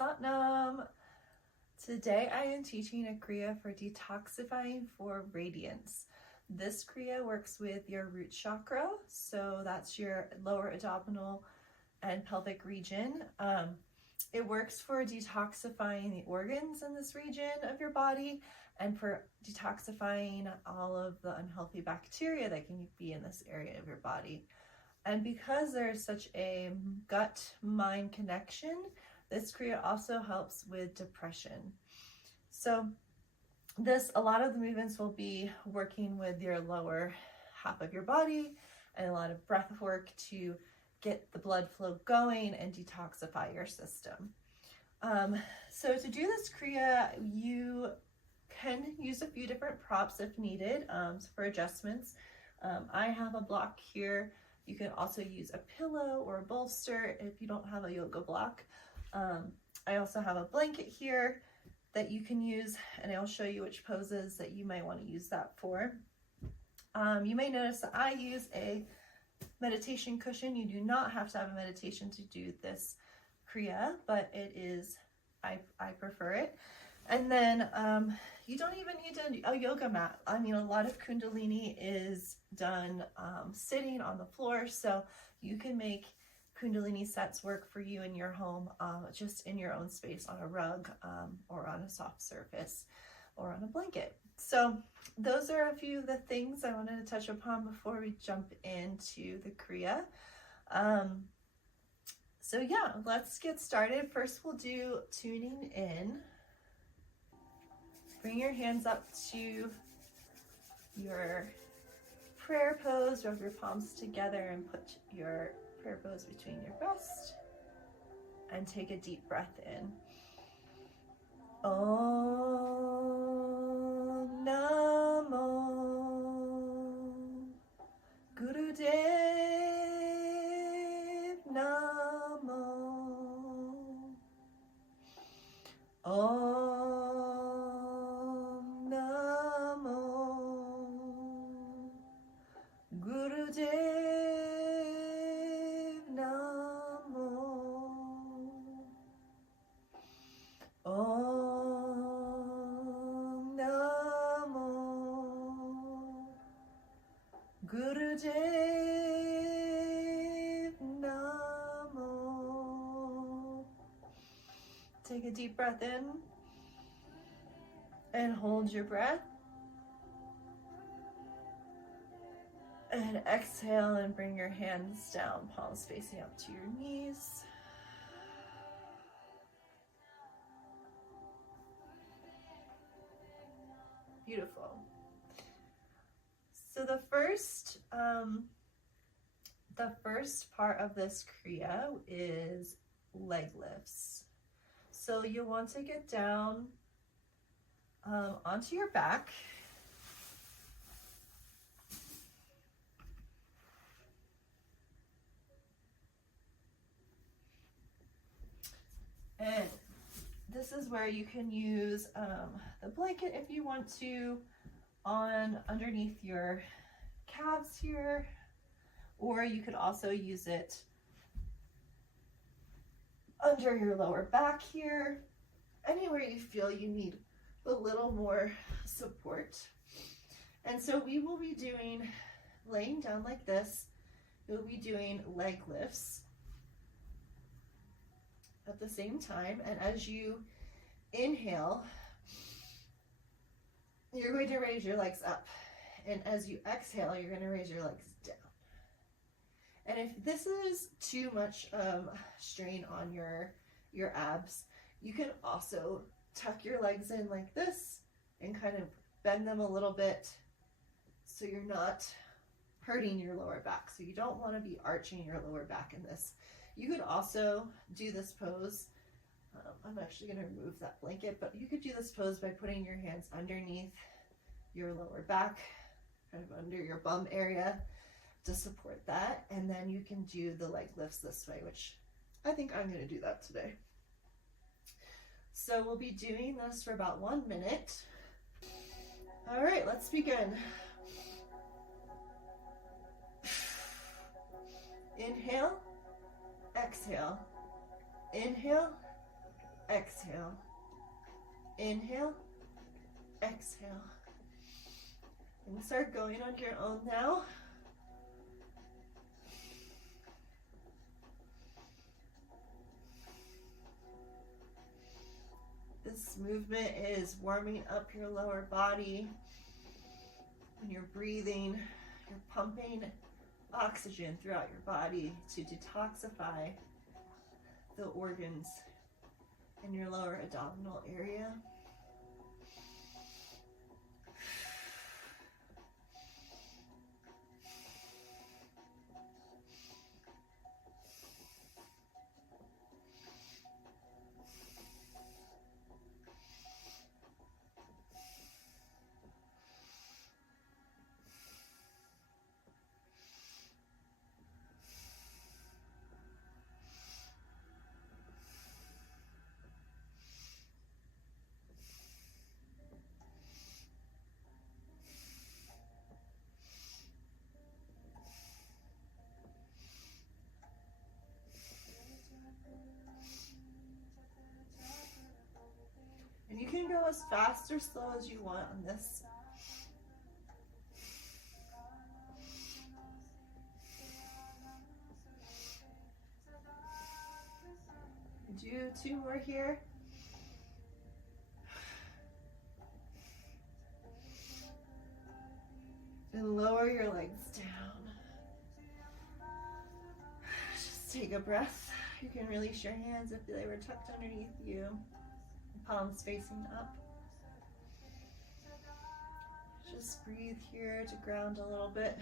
Satnam. Today I am teaching a Kriya for detoxifying for radiance. This Kriya works with your root chakra, so that's your lower abdominal and pelvic region. It works for detoxifying the organs in this region of your body and for detoxifying all of the unhealthy bacteria that can be in this area of your body. And because there's such a gut-mind connection, this Kriya also helps with depression. So a lot of the movements will be working with your lower half of your body and a lot of breath work to get the blood flow going and detoxify your system. So to do this Kriya, you can use a few different props if needed for adjustments. I have a block here. You can also use a pillow or a bolster if you don't have a yoga block. I also have a blanket here that you can use, and I'll show you which poses that you might want to use that for. You may notice that I use a meditation cushion. You do not have to have a meditation to do this Kriya, but it is, I prefer it. And then you don't even need a yoga mat. I mean, a lot of Kundalini is done sitting on the floor, so you can make Kundalini sets work for you in your home, just in your own space on a rug or on a soft surface or on a blanket. So those are a few of the things I wanted to touch upon before we jump into the Kriya. So yeah, let's get started. First we'll do tuning in. Bring your hands up to your prayer pose, rub your palms together and put your prayer pose between your breasts and take a deep breath in. Om Namo Gurudev Namo Om Namo Gurudev Om Namo Gurudev Namo. Take a deep breath in and hold your breath. And exhale and bring your hands down, palms facing up to your knees. Beautiful. So the first part of this Kriya is leg lifts. So you'll want to get down onto your back. And this is where you can use the blanket if you want to underneath your calves here, or you could also use it under your lower back here, anywhere you feel you need a little more support. And so we will be laying down like this, we'll be doing leg lifts at the same time, and as you inhale, you're going to raise your legs up, and as you exhale, you're going to raise your legs down. And if this is too much strain on your abs, you can also tuck your legs in like this and kind of bend them a little bit so you're not hurting your lower back. So you don't want to be arching your lower back in this. You could also do this pose. I'm actually going to remove that blanket, but you could do this pose by putting your hands underneath your lower back, kind of under your bum area to support that. And then you can do the leg lifts this way, which I think I'm going to do that today. So we'll be doing this for about 1 minute. All right, let's begin. Inhale, exhale, inhale, exhale. Inhale, exhale. And start going on your own now. This movement is warming up your lower body. When you're breathing, you're pumping oxygen throughout your body to detoxify the organs in your lower abdominal area. And you can go as fast or slow as you want on this. Do 2 more here. And lower your legs down. Just take a breath. You can release your hands if they were tucked underneath you. Palms facing up. Just breathe here to ground a little bit.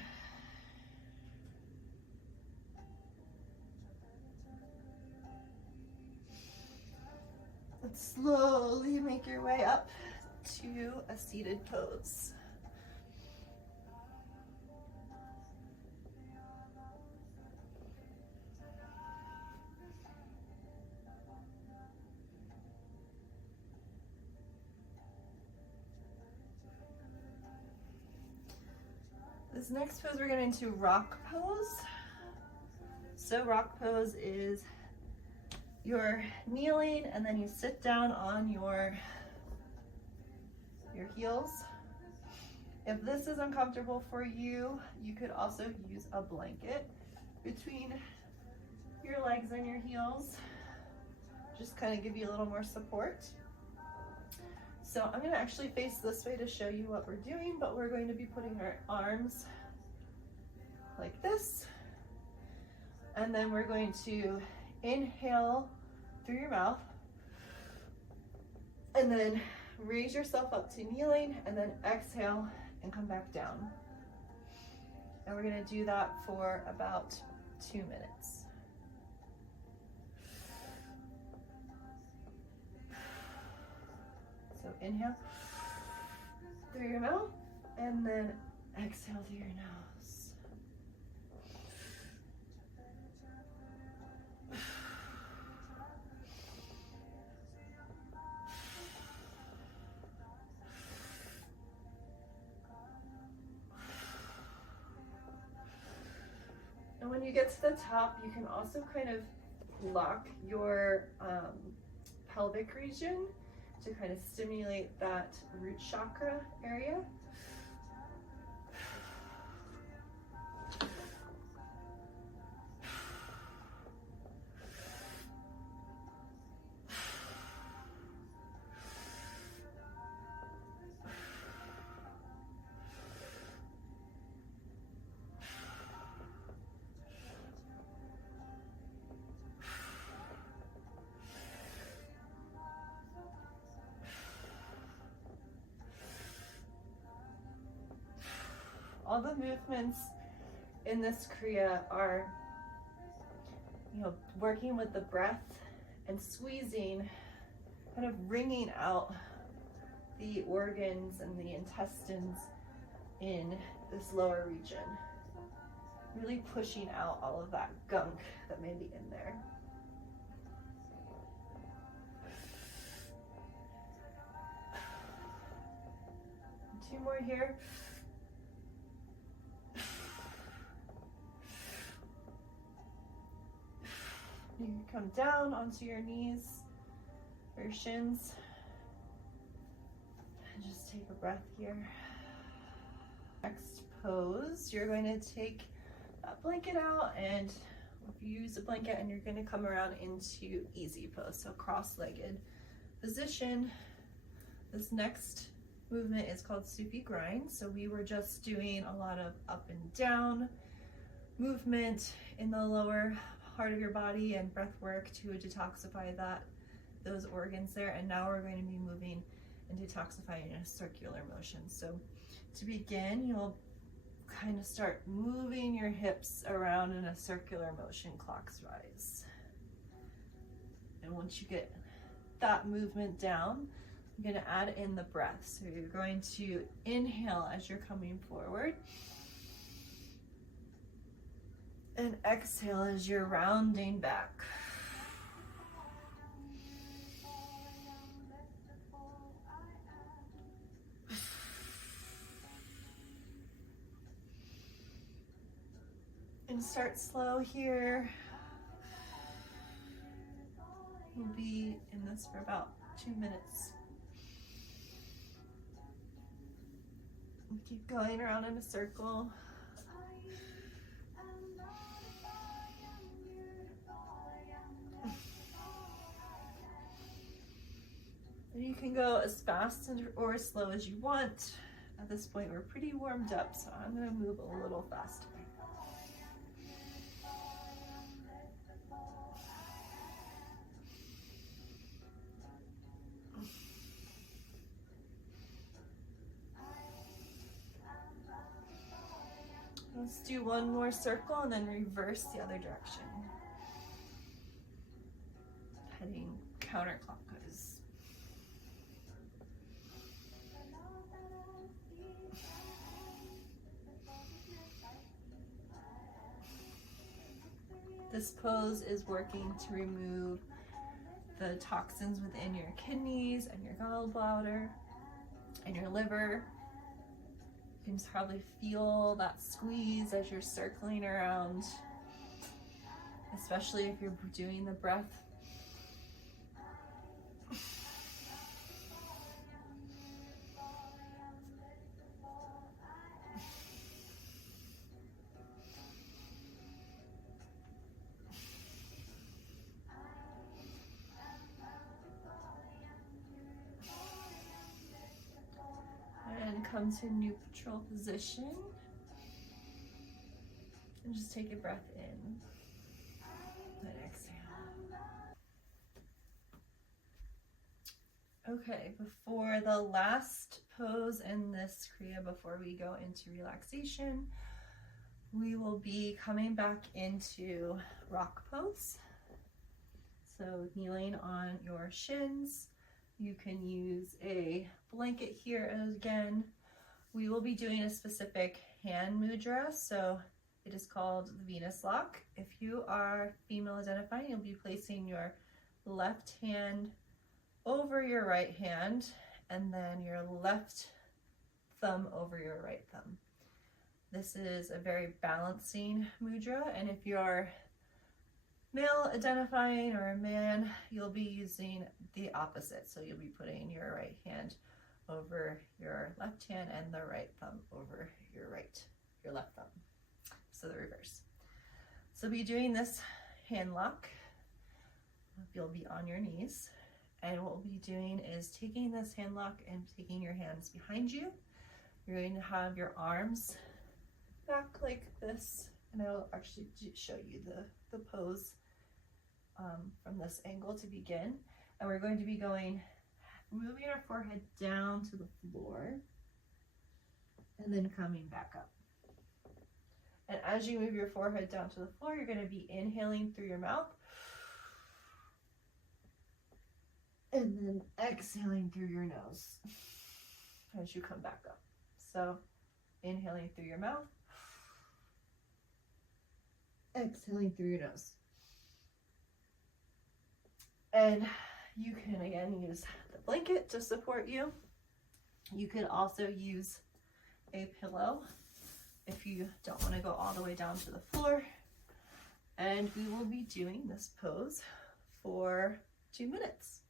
And slowly make your way up to a seated pose. This next pose, we're getting into rock pose. So rock pose is you're kneeling and then you sit down on your heels. If this is uncomfortable for you, you could also use a blanket between your legs and your heels. Just kind of give you a little more support. So I'm going to actually face this way to show you what we're doing, but we're going to be putting our arms like this. And then we're going to inhale through your mouth and then raise yourself up to kneeling and then exhale and come back down. And we're going to do that for about 2 minutes. So inhale through your mouth and then exhale through your nose. And when you get to the top, you can also kind of lock your pelvic region to kind of stimulate that root chakra area. All the movements in this Kriya are, working with the breath and squeezing, kind of wringing out the organs and the intestines in this lower region. Really pushing out all of that gunk that may be in there. Two more here. You can come down onto your knees for your shins. And just take a breath here. Next pose, you're going to take that blanket out, and if you use a blanket, and you're going to come around into easy pose, so cross-legged position. This next movement is called Sufi grind. So we were just doing a lot of up and down movement in the lower part of your body and breath work to detoxify those organs there. And now we're going to be moving and detoxifying in a circular motion. So to begin, you'll kind of start moving your hips around in a circular motion, clockwise. And once you get that movement down, you're going to add in the breath. So you're going to inhale as you're coming forward, and exhale as you're rounding back. And start slow here. We'll be in this for about 2 minutes. And keep going around in a circle. And you can go as fast or as slow as you want. At this point, we're pretty warmed up, so I'm going to move a little faster. Let's do one more circle and then reverse the other direction. Heading counterclockwise. This pose is working to remove the toxins within your kidneys and your gallbladder and your liver. You can probably feel that squeeze as you're circling around, especially if you're doing the breath. And come to neutral position. And just take a breath in and exhale. Okay, before the last pose in this Kriya, before we go into relaxation, we will be coming back into rock pose. So kneeling on your shins. You can use a blanket here. And again, we will be doing a specific hand mudra. So it is called the Venus lock. If you are female identifying, you'll be placing your left hand over your right hand, and then your left thumb over your right thumb. This is a very balancing mudra, and if you're male identifying or a man, you'll be using the opposite. So you'll be putting your right hand over your left hand and the right thumb over your left thumb. So the reverse. So be doing this hand lock. You'll be on your knees. And what we'll be doing is taking this hand lock and taking your hands behind you. You're going to have your arms back like this. And I'll actually show you the pose from this angle to begin. And we're going to be moving our forehead down to the floor and then coming back up. And as you move your forehead down to the floor, you're going to be inhaling through your mouth and then exhaling through your nose as you come back up. So inhaling through your mouth, exhaling through your nose. And you can again use the blanket to support you. You could also use a pillow if you don't want to go all the way down to the floor. And we will be doing this pose for 2 minutes.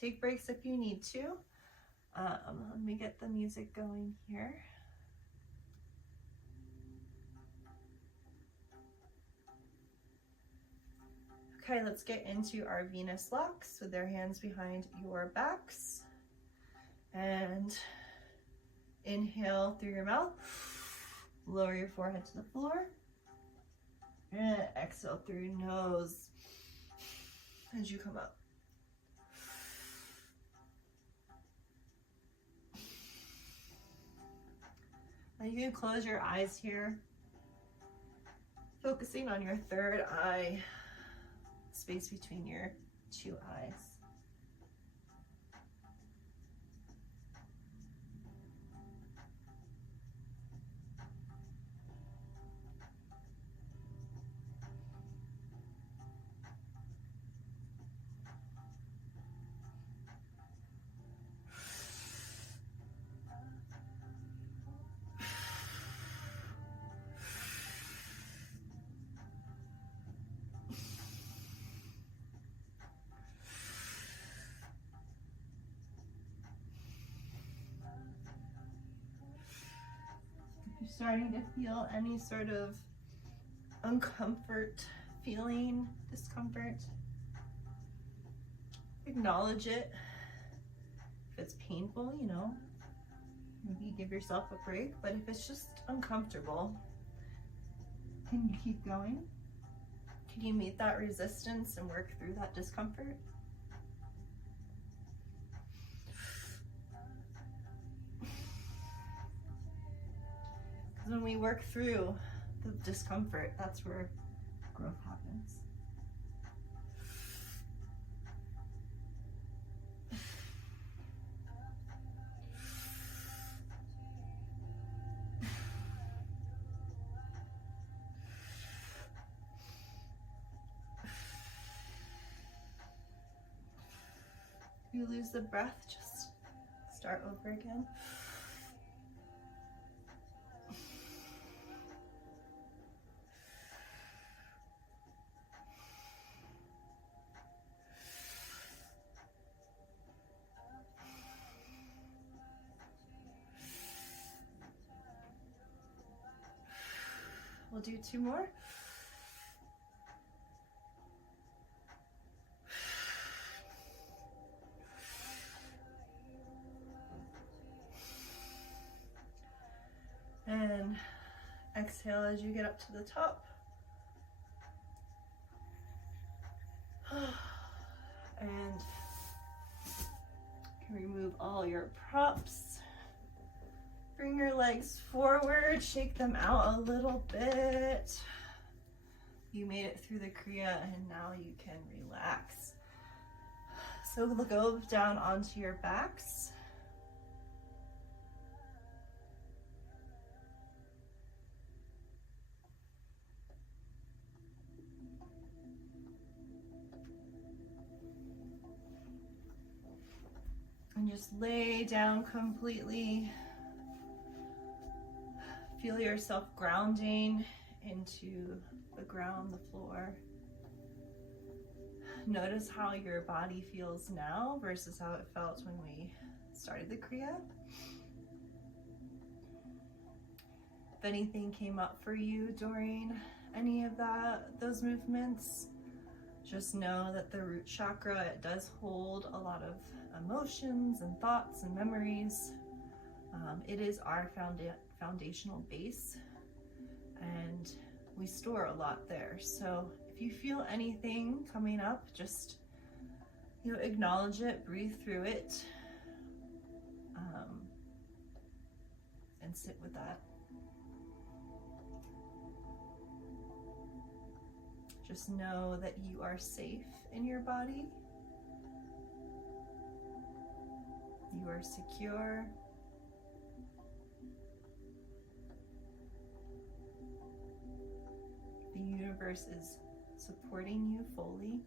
Take breaks if you need to. Let me get the music going here. Okay, let's get into our Venus locks with their hands behind your backs. And inhale through your mouth, lower your forehead to the floor. And exhale through your nose as you come up. Now you can close your eyes here, focusing on your third eye, space between your two eyes. If you're starting to feel any sort of uncomfort, feeling, discomfort, acknowledge it. If it's painful, you know, maybe give yourself a break, but if it's just uncomfortable, can you keep going? Can you meet that resistance and work through that discomfort? Because when we work through the discomfort, that's where growth happens. If you lose the breath, just start over again. We'll do two more. And exhale as you get up to the top. And you can remove all your props. Bring your legs forward, shake them out a little bit. You made it through the Kriya and now you can relax. So go down onto your backs. And just lay down completely. Feel yourself grounding into the ground, the floor. Notice how your body feels now versus how it felt when we started the Kriya. If anything came up for you during any of those movements, just know that the root chakra, it does hold a lot of emotions and thoughts and memories. It is our foundational base, and we store a lot there. So if you feel anything coming up, just acknowledge it, breathe through it, and sit with that. Just know that you are safe in your body. You are secure. The universe is supporting you fully.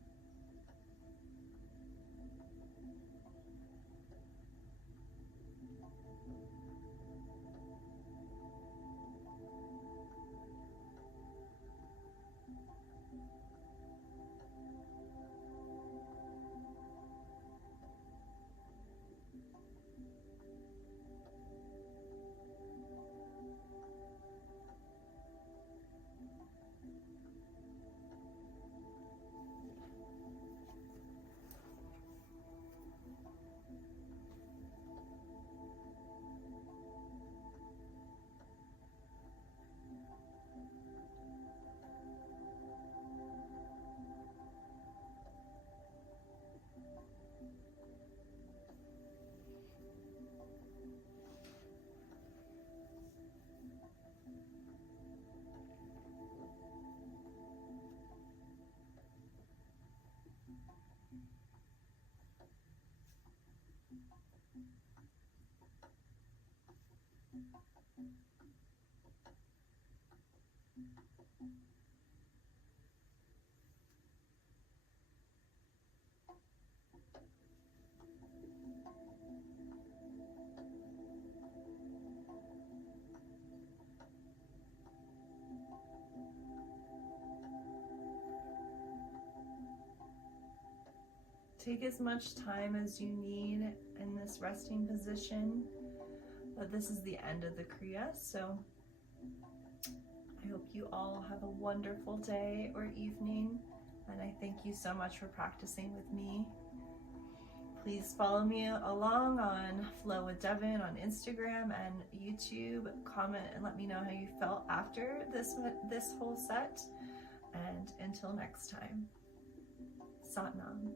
Take as much time as you need in this resting position, but this is the end of the Kriya, so I hope you all have a wonderful day or evening, and I thank you so much for practicing with me. Please follow me along on Flow with Devin on Instagram and YouTube. Comment and let me know how you felt after this whole set. And until next time, Sat Nam.